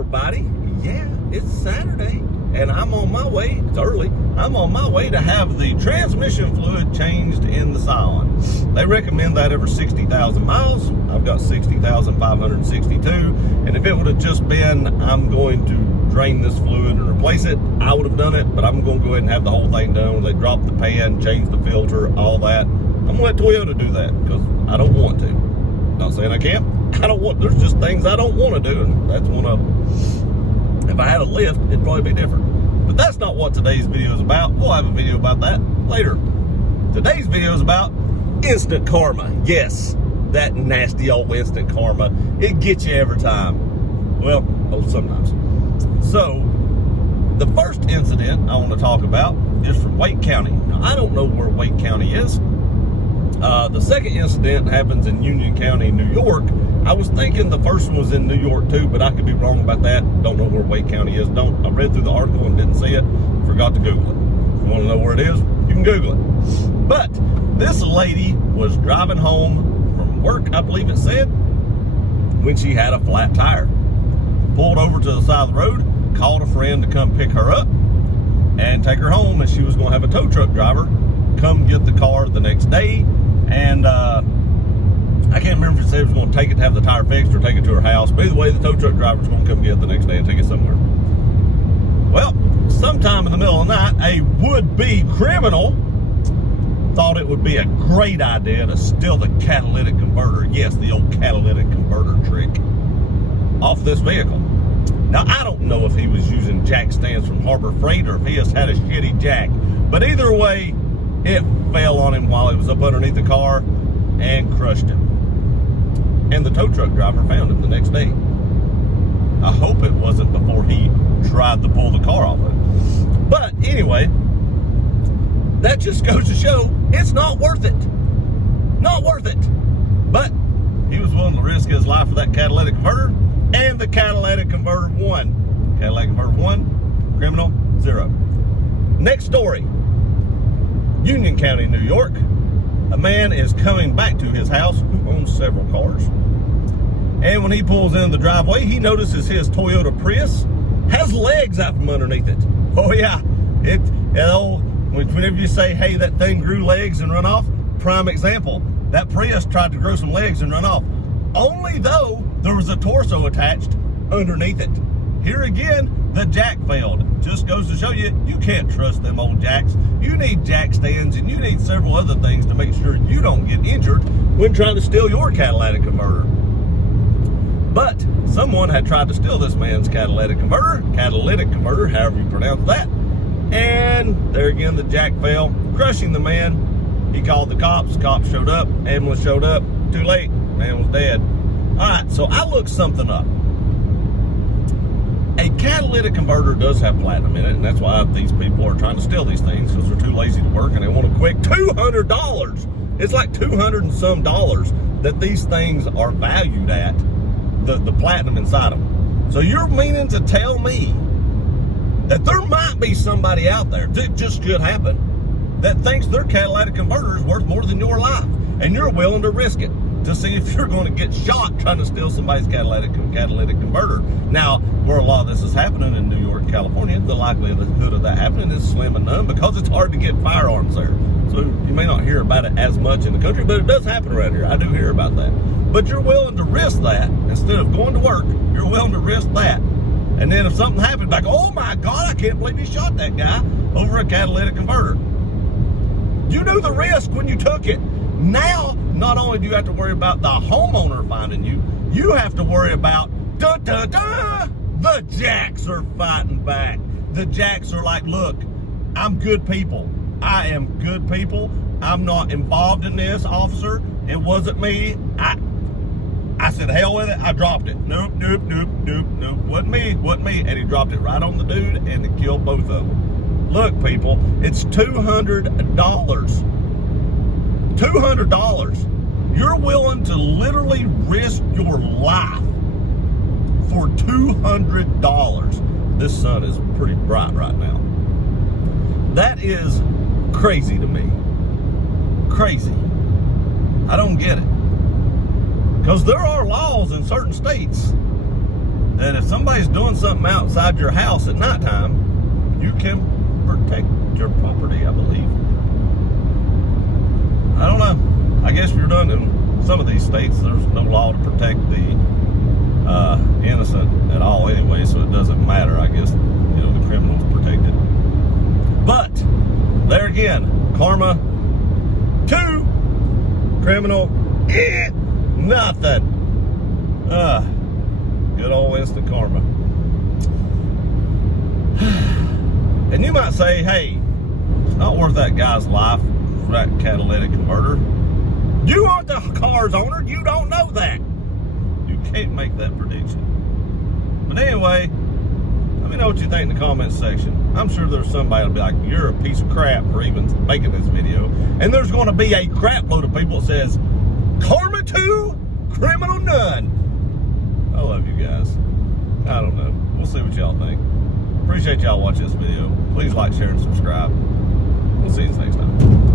everybody. Yeah, it's Saturday, and I'm on my way. It's early. I'm on my way to have the transmission fluid changed in the Scion. They recommend that every 60,000 miles. I've got 60,562, and if it would have just been, I'm going to drain this fluid and replace it, I would have done it, but I'm going to go ahead and have the whole thing done. They drop the pan, change the filter, all that. I'm going to let Toyota do that because I don't want to. Not saying I can't. I don't want, there's just things I don't want to do, and that's one of them. If I had a lift, it'd probably be different. But that's not what today's video is about. We'll have a video about that later. Today's video is about instant karma. Yes, that nasty old instant karma. It gets you every time. Well, sometimes. So, the first incident I want to talk about is from Wake County. Now, I don't know where Wake County is. The second incident happens in Union County, New York. I was thinking the first one was in New York too, but I could be wrong about that. Don't know where Wake County is. I read through the article and didn't see it. Forgot to Google it. If you want to know where it is, you can Google it. But this lady was driving home from work, I believe it said, when she had a flat tire. Pulled over to the side of the road, called a friend to come pick her up and take her home, and she was going to have a tow truck driver come get the car the next day. And I can't remember if it said it was going to take it to have the tire fixed or take it to her house, but either way, the tow truck driver was going to come get it the next day and take it somewhere. Well, sometime in the middle of the night, a would-be criminal thought it would be a great idea to steal the catalytic converter. Yes, the old catalytic converter trick off this vehicle. Now, I don't know if he was using jack stands from Harbor Freight or if he just had a shitty jack, but either way, it fell on him while he was up underneath the car and crushed him. And the tow truck driver found him the next day. I hope it wasn't before he tried to pull the car off it. But anyway, that just goes to show it's not worth it. Not worth it. But he was willing to risk his life for that catalytic converter, and the catalytic converter won. Catalytic converter 1, criminal 0. Next story. Union County, New York. A man is coming back to his house who owns several cars. And when he pulls in the driveway, he notices his Toyota Prius has legs out from underneath it. Oh yeah, whenever you say, hey, that thing grew legs and run off, prime example. That Prius tried to grow some legs and run off. Only though there was a torso attached underneath it. Here again, the jack failed. Just goes to show you, you can't trust them old jacks. You need jack stands and you need several other things to make sure you don't get injured when trying to steal your catalytic converter. But someone had tried to steal this man's catalytic converter, however you pronounce that. And there again, the jack fell, crushing the man. He called the cops showed up, ambulance showed up, too late, man was dead. All right, so I looked something up. A catalytic converter does have platinum in it, and that's why these people are trying to steal these things, because they're too lazy to work and they want a quick $200. It's like $200 and some dollars that these things are valued at, the platinum inside them. So you're meaning to tell me that there might be somebody out there, that just could happen, that thinks their catalytic converter is worth more than your life, and you're willing to risk it to see if you're going to get shot trying to steal somebody's catalytic converter. Now, where a lot of this is happening in New York and California, the likelihood of that happening is slim and none because it's hard to get firearms there. So you may not hear about it as much in the country, but it does happen around here. I do hear about that. But you're willing to risk that. Instead of going to work, you're willing to risk that. And then if something happens, like, oh my God, I can't believe he shot that guy over a catalytic converter. You knew the risk when you took it. Now, not only do you have to worry about the homeowner finding you, you have to worry about, the jacks are fighting back. The jacks are like, look, I'm good people. I am good people. I'm not involved in this, officer. It wasn't me. I said, hell with it. I dropped it. Nope. Wasn't me. And he dropped it right on the dude and it killed both of them. Look, people, it's $200. $200. You're willing to literally risk your life for $200. This sun is pretty bright right now. That is crazy to me. Crazy. I don't get it. Because there are laws in certain states that if somebody's doing something outside your house at nighttime, you can protect your property, I believe. I don't know. I guess if you're done in some of these states, there's no law to protect the innocent at all anyway, so it doesn't matter. I guess, the criminal's protected. But, there again, karma 2, criminal, nothing. Good old instant karma. And you might say, hey, it's not worth that guy's life for that catalytic converter. You aren't the car's owner. You don't know that. You can't make that prediction. But anyway, let me know what you think in the comments section. I'm sure there's somebody that'll be like, you're a piece of crap for even making this video. And there's going to be a crap load of people that says, karma 2, criminal none. I love you guys. I don't know. We'll see what y'all think. Appreciate y'all watching this video. Please like, share, and subscribe. We'll see you next time.